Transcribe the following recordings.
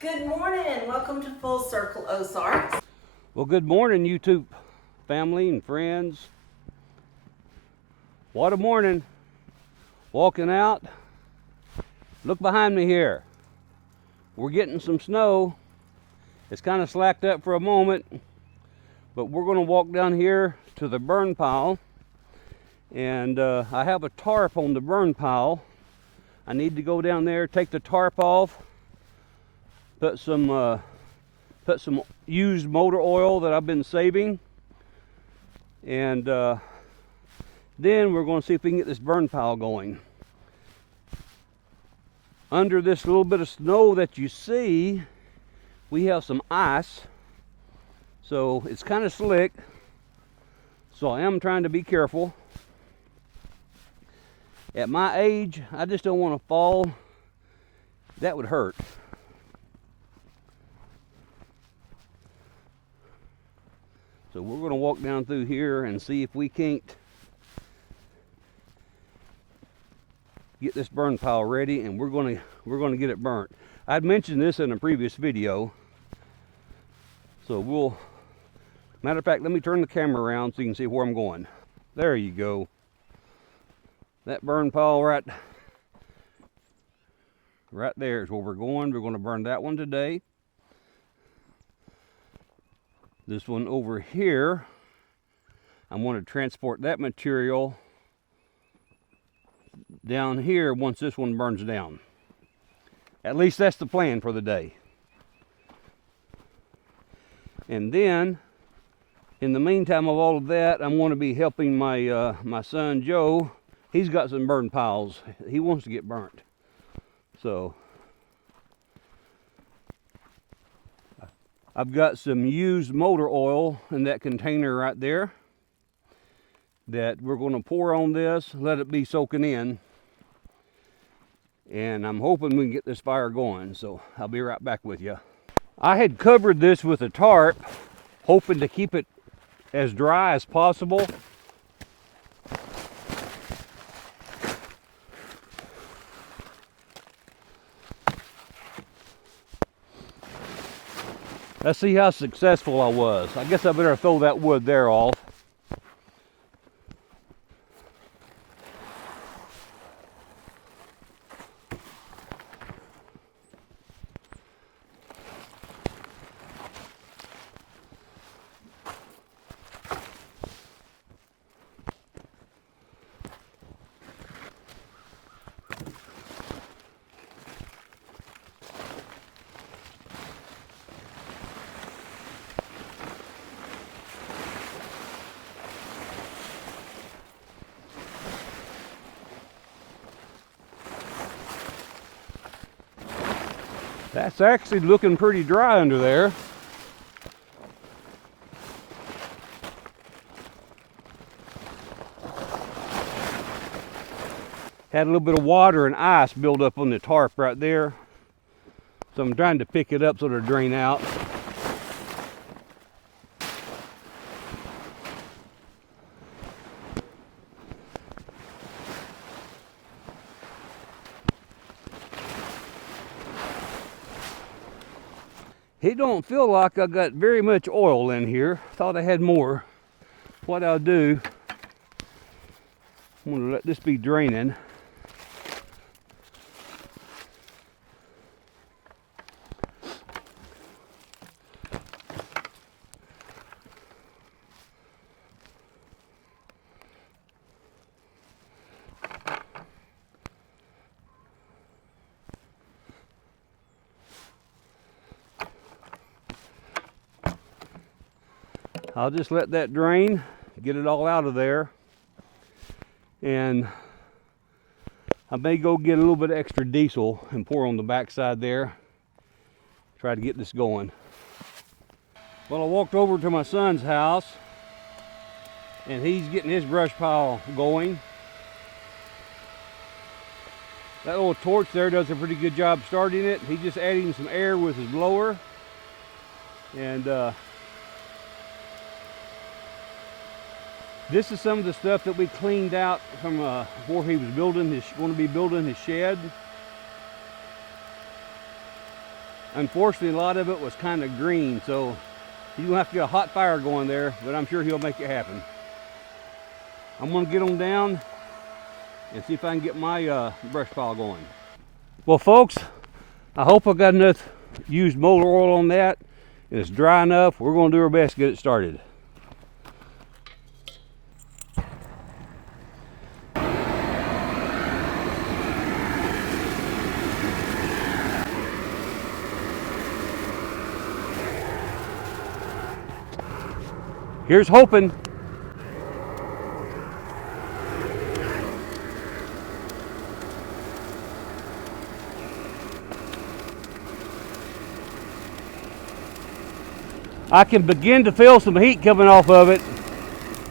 Good morning and welcome to Full Circle Ozarks. Well, good morning, YouTube family and friends. What a morning. Walking out. Look behind me here. We're getting some snow. It's kind of slacked up for a moment, but we're going to walk down here to the burn pile. And I have a tarp on the burn pile. I need to go down there, take the tarp off, put some used motor oil that I've been saving, and then we're going to see if we can get this burn pile going. Under this little bit of snow that you see, we have some ice, so it's kind of slick, so I am trying to be careful. At my age, I just don't want to fall. That would hurt. So we're going to walk down through here and see if we can't get this burn pile ready, and we're going to get it burnt. I'd mentioned this in a previous video, so matter of fact, let me turn the camera around so you can see where I'm going. There you go. That burn pile right there is where we're going. We're going to burn that one today. This one over here, I'm going to transport that material down here once this one burns down. At least that's the plan for the day. And then, in the meantime of all of that, I'm going to be helping my son Joe. He's got some burn piles. He wants to get burnt. So I've got some used motor oil in that container right there that we're going to pour on this, let it be soaking in. And I'm hoping we can get this fire going. So I'll be right back with you. I had covered this with a tarp, hoping to keep it as dry as possible. Let's see how successful I was. I guess I better throw that wood there off. That's actually looking pretty dry under there. Had a little bit of water and ice build up on the tarp right there. So I'm trying to pick it up so it'll drain out. It don't feel like I got very much oil in here. Thought I had more. What I'll do, I'm gonna let this be draining. I'll just let that drain, get it all out of there, and I may go get a little bit of extra diesel and pour on the backside there, try to get this going. Well, I walked over to my son's house, and he's getting his brush pile going. That little torch there does a pretty good job starting it. He's just adding some air with his blower, and this is some of the stuff that we cleaned out from where he was going to be building his shed. Unfortunately, a lot of it was kind of green, so he's gonna have to get a hot fire going there, but I'm sure he'll make it happen. I'm gonna get him down and see if I can get my brush pile going. Well, folks, I hope I got enough used motor oil on that. It's dry enough. We're gonna do our best to get it started. Here's hoping. I can begin to feel some heat coming off of it.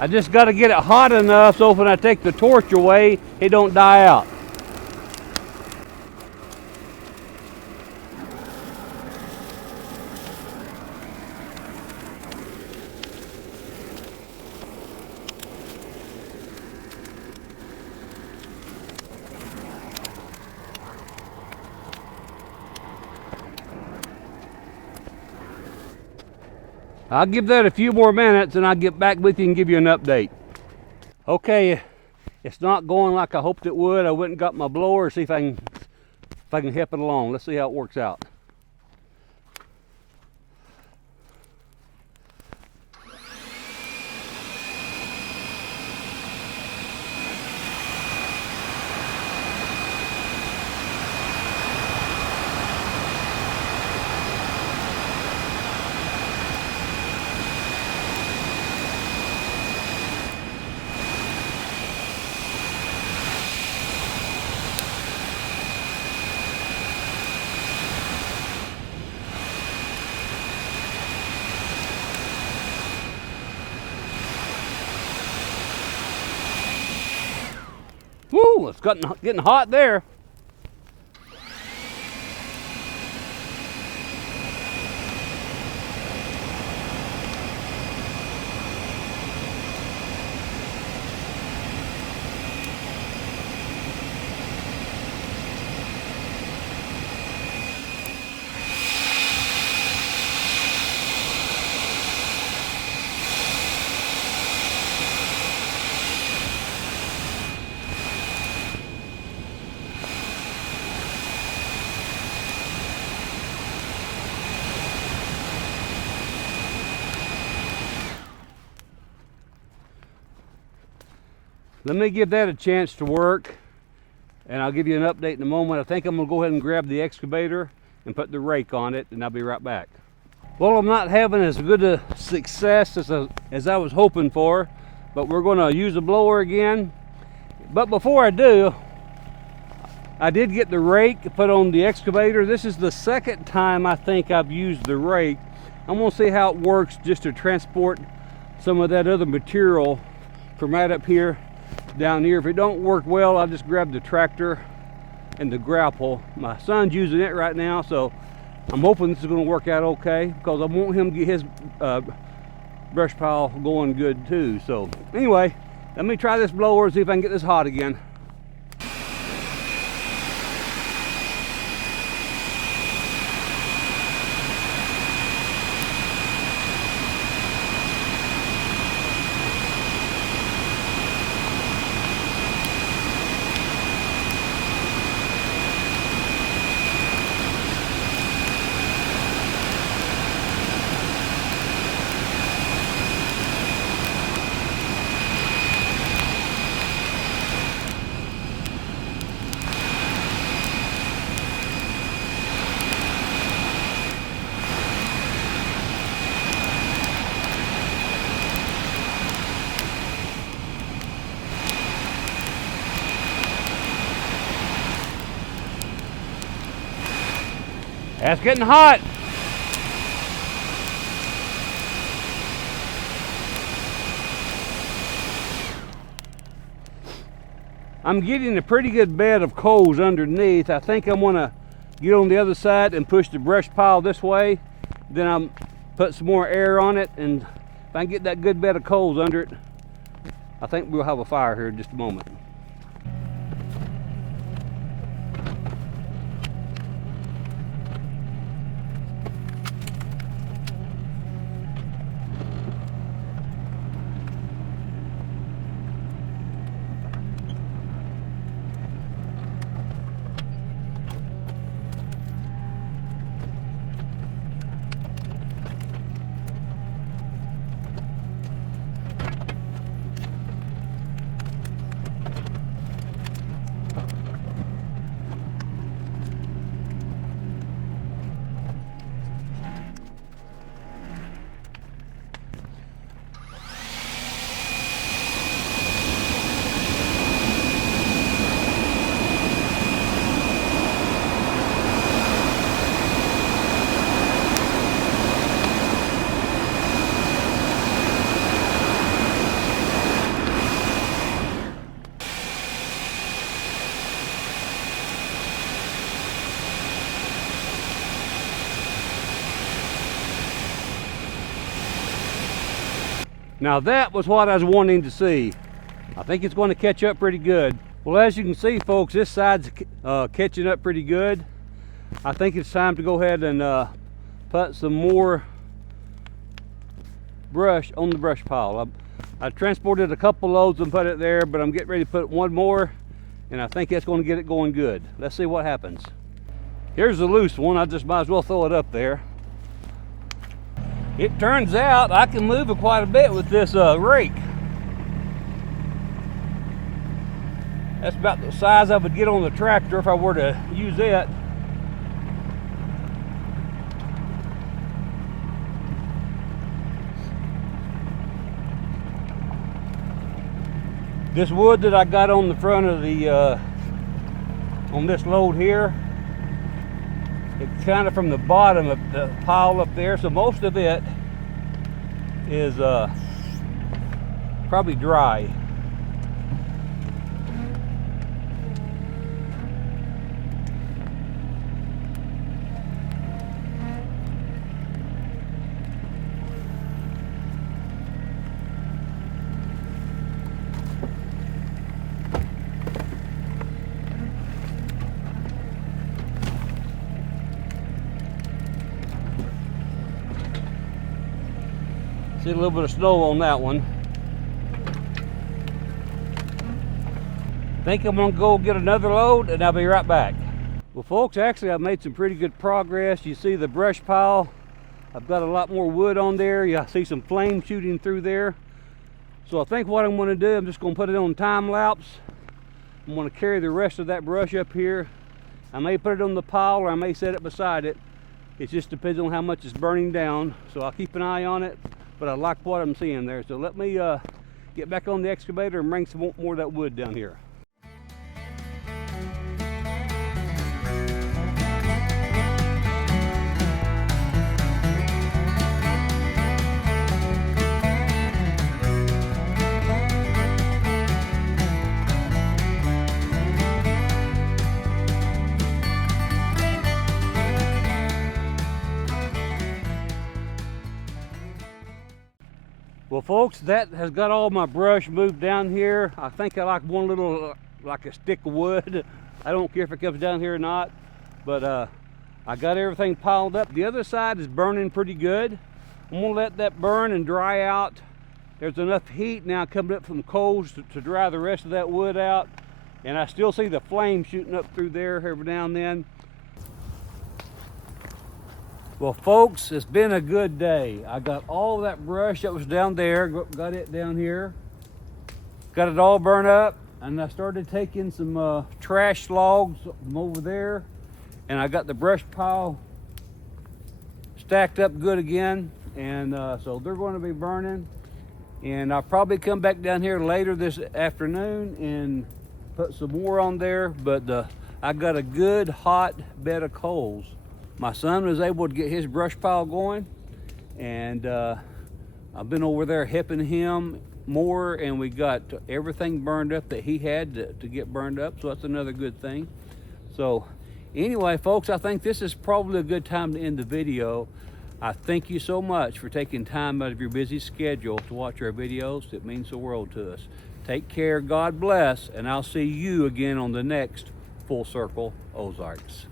I just got to get it hot enough so when I take the torch away, it don't die out. I'll give that a few more minutes and I'll get back with you and give you an update. Okay, it's not going like I hoped it would. I went and got my blower, see if I can help it along. Let's see how it works out. Woo, it's getting hot there. Let me give that a chance to work, and I'll give you an update in a moment. I think I'm gonna go ahead and grab the excavator and put the rake on it, and I'll be right back. Well, I'm not having as good a success as I was hoping for, but we're gonna use the blower again. But before I do, I did get the rake put on the excavator. This is the second time I think I've used the rake. I'm gonna see how it works just to transport some of that other material from right up here down here. If it don't work well, I'll just grab the tractor and the grapple. My son's using it right now, so I'm hoping this is going to work out okay, because I want him to get his brush pile going good too. So anyway, let me try this blower and see if I can get this hot again. That's getting hot. I'm getting a pretty good bed of coals underneath. I think I'm gonna get on the other side and push the brush pile this way. Then I'll put some more air on it, and if I can get that good bed of coals under it, I think we'll have a fire here in just a moment. Now that was what I was wanting to see. I think it's going to catch up pretty good. Well, as you can see, folks, this side's catching up pretty good. I think it's time to go ahead and put some more brush on the brush pile. I transported a couple loads and put it there, but I'm getting ready to put one more, and I think that's going to get it going good. Let's see what happens. Here's the loose one. I just might as well throw it up there. It turns out I can move it quite a bit with this rake. That's about the size I would get on the tractor if I were to use it. This wood that I got on the front of the on this load here, it's kind of from the bottom of the pile up there, so most of it is probably dry. See a little bit of snow on that one. Think I'm gonna go get another load and I'll be right back. Well, folks, actually I've made some pretty good progress. You see the brush pile, I've got a lot more wood on there. You see some flame shooting through there. So I think what I'm gonna do, I'm just gonna put it on time lapse. I'm gonna carry the rest of that brush up here. I may put it on the pile or I may set it beside it. It just depends on how much it's burning down. So I'll keep an eye on it. But I like what I'm seeing there. So let me get back on the excavator and bring some more of that wood down here. Well, folks, that has got all my brush moved down here. I think I like one little, like a stick of wood. I don't care if it comes down here or not, but I got everything piled up. The other side is burning pretty good. I'm gonna let that burn and dry out. There's enough heat now coming up from coals to dry the rest of that wood out. And I still see the flame shooting up through there every now and then. Well, folks, it's been a good day. I got all that brush that was down there, got it down here, got it all burned up, and I started taking some trash logs from over there, and I got the brush pile stacked up good again, and so they're going to be burning, and I'll probably come back down here later this afternoon and put some more on there, but I got a good hot bed of coals. My son was able to get his brush pile going, and I've been over there helping him more, and we got everything burned up that he had to get burned up, so that's another good thing. So anyway, folks, I think this is probably a good time to end the video. I thank you so much for taking time out of your busy schedule to watch our videos. It means the world to us. Take care, God bless, and I'll see you again on the next Full Circle Ozarks.